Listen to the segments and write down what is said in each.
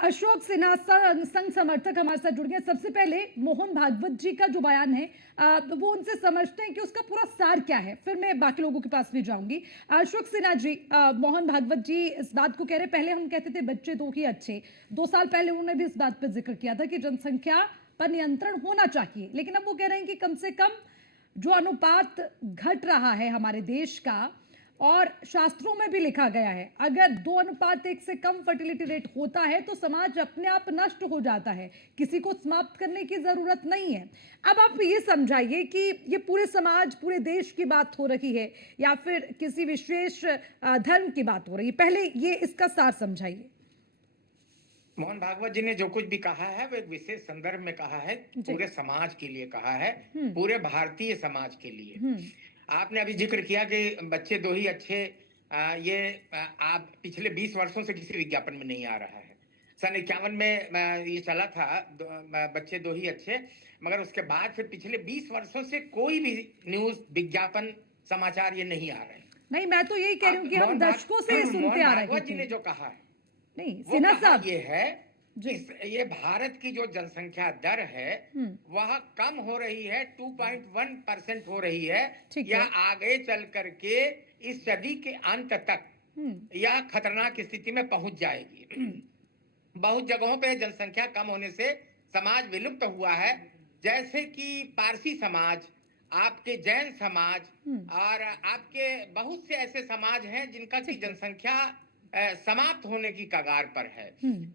अशोक सिन्हा संघ समर्थक हमारे साथ जुड़ गए। सबसे पहले मोहन भागवत जी का जो बयान है वो उनसे समझते हैं कि उसका पूरा सार क्या है, फिर मैं बाकी लोगों के पास भी जाऊंगी। अशोक सिन्हा जी, मोहन भागवत जी इस बात को कह रहे, पहले हम कहते थे बच्चे दो ही अच्छे, 2 साल पहले उन्होंने भी इस बात पर जिक्र किया था कि जनसंख्या पर नियंत्रण होना चाहिए, लेकिन अब वो कह रहे हैं कि कम से कम जो अनुपात घट रहा है हमारे देश का, और शास्त्रों में भी लिखा गया है अगर 2:1 से कम फर्टिलिटी रेट होता है तो समाज अपने आप नष्ट हो जाता है, किसी को समाप्त करने की जरूरत नहीं है। अब आप ये समझाइए कि ये पूरे समाज, पूरे देश की बात हो रही है या फिर किसी विशेष धर्म की बात हो रही है, पहले ये इसका सार समझाइए। मोहन भागवत जी ने जो कुछ भी कहा है वो एक विशेष संदर्भ में कहा है, पूरे समाज के लिए कहा है, पूरे भारतीय समाज के लिए। आपने अभी जिक्र किया कि बच्चे दो ही अच्छे, आप पिछले 20 वर्षों से किसी विज्ञापन में नहीं आ रहा है। सन 51 में ये चला था, बच्चे दो ही अच्छे, मगर उसके बाद फिर पिछले 20 वर्षों से कोई भी न्यूज, विज्ञापन, समाचार ये नहीं आ रहे हैं। नहीं, मैं तो यही कह रही हूँ कि हम दशकों से सुनते आ रहे हैं। भागवत जी ने जो कहा है नहीं, वो सिन्हा कहा साहब, ये है कि ये भारत की जो जनसंख्या दर है वह कम हो रही है, 2.1% हो रही है, या आगे चल करके इस सदी के अंत तक यह खतरनाक स्थिति में पहुंच जाएगी। बहुत जगहों पे जनसंख्या कम होने से समाज विलुप्त हुआ है, जैसे कि पारसी समाज, आपके जैन समाज और आपके बहुत से ऐसे समाज हैं जिनका की जनसंख्या समाप्त होने की कगार पर है।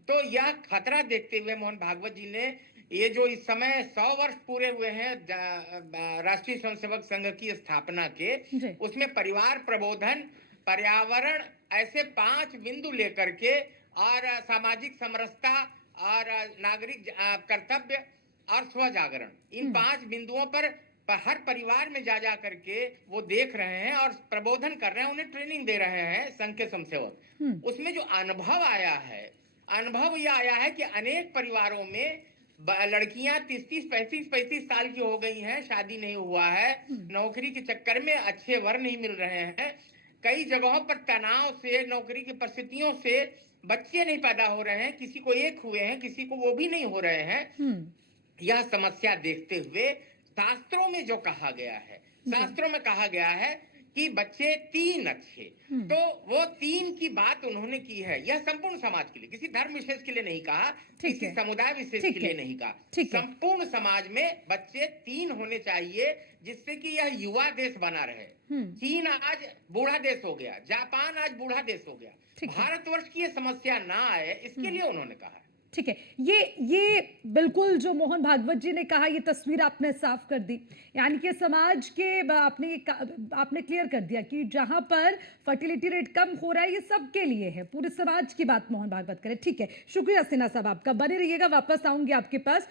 तो यह खतरा देखते हुए मोहन भागवत जी ने ये जो इस समय 100 वर्ष पूरे हुए हैं राष्ट्रीय स्वयंसेवक संघ की स्थापना के, उसमें परिवार प्रबोधन, पर्यावरण, ऐसे 5 बिंदु लेकर के, और सामाजिक समरसता और नागरिक कर्तव्य और स्व जागरण, इन 5 बिंदुओं पर हर परिवार में जा करके वो देख रहे हैं और प्रबोधन कर रहे हैं, उन्हें ट्रेनिंग दे रहे हैं संघ के स्वयंसेवक। उसमें जो अनुभव आया है, अनुभव यह आया है कि अनेक परिवारों में लड़कियां 30-30, 35-35 साल की हो गई हैं, शादी नहीं हुआ है, नौकरी के चक्कर में अच्छे वर नहीं मिल रहे हैं, कई जगहों पर तनाव से, नौकरी की परिस्थितियों से बच्चे नहीं पैदा हो रहे हैं, किसी को एक हुए हैं, किसी को वो भी नहीं हो रहे हैं। यह समस्या देखते हुए शास्त्रों में जो कहा गया है, शास्त्रों में कहा गया है कि बच्चे 3 अच्छे, तो वो 3 की बात उन्होंने की है। यह संपूर्ण समाज के लिए, किसी धर्म विशेष के लिए नहीं कहा, किसी समुदाय विशेष के लिए नहीं कहा, संपूर्ण समाज में बच्चे 3 होने चाहिए, जिससे कि यह युवा देश बना रहे। चीन आज बूढ़ा देश हो गया, जापान आज बूढ़ा देश हो गया, भारतवर्ष की यह समस्या ना आए, इसके लिए उन्होंने कहा है। ठीक है, ये बिल्कुल जो मोहन भागवत जी ने कहा, ये तस्वीर आपने साफ कर दी, यानी कि समाज के आपने क्लियर कर दिया कि जहां पर फर्टिलिटी रेट कम हो रहा है ये सबके लिए है, पूरे समाज की बात मोहन भागवत करे। ठीक है, शुक्रिया सिन्हा साहब आपका, बने रहिएगा, वापस आऊंगी आपके पास।